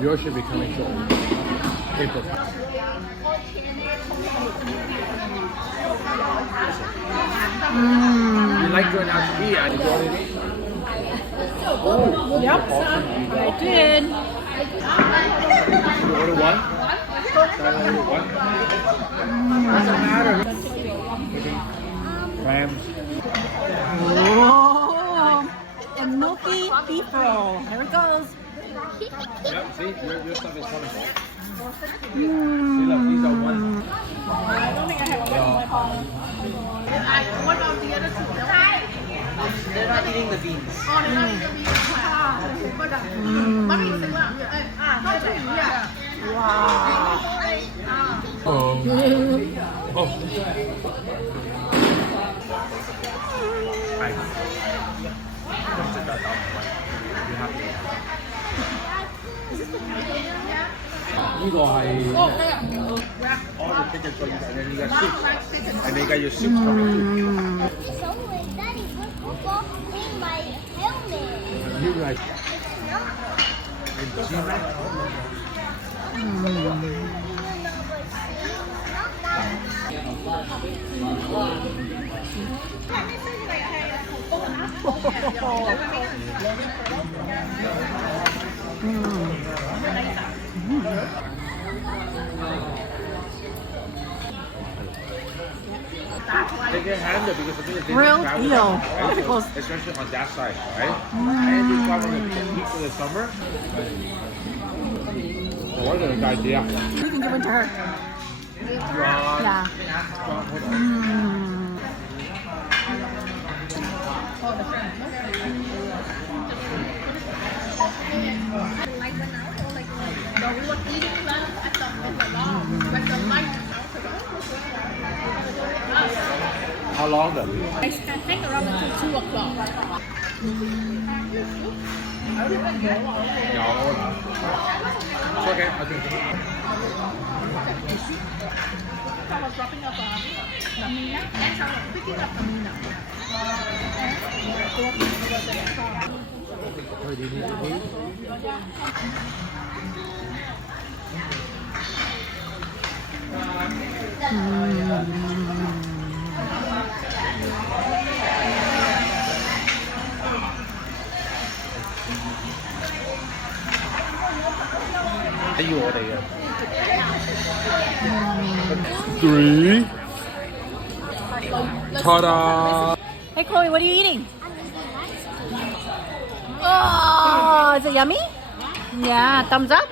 Yours should be coming shortly. April. You like going out to eat? I enjoyed it. Yep, I did. You order one? Doesn't matter. Clams. Oh, and milky beef roll. Here it goes. Yep, see? Your stuff is coming. See, look, these are one. I don't think I have one of the other two. They're not eating the beans. Wow. Oh. 이거係 all the chicken for you, and then you got soup, and then you got your soup coming too. So wait, Daddy, look, bring my helmet. You like Take your hand there because I think it's Real deal. right? Especially on that side, right? And you cover the heat for the summer. Oh, what a good idea. You can give it to her. Yeah. How long though? I think around 2 o'clock. No. It's okay. I'll drink it. Dropping off Namina and picking up Namina. You order it. 3. Ta-da! Hey Chloe, what are you eating? Oh, is it yummy? Yeah, thumbs up?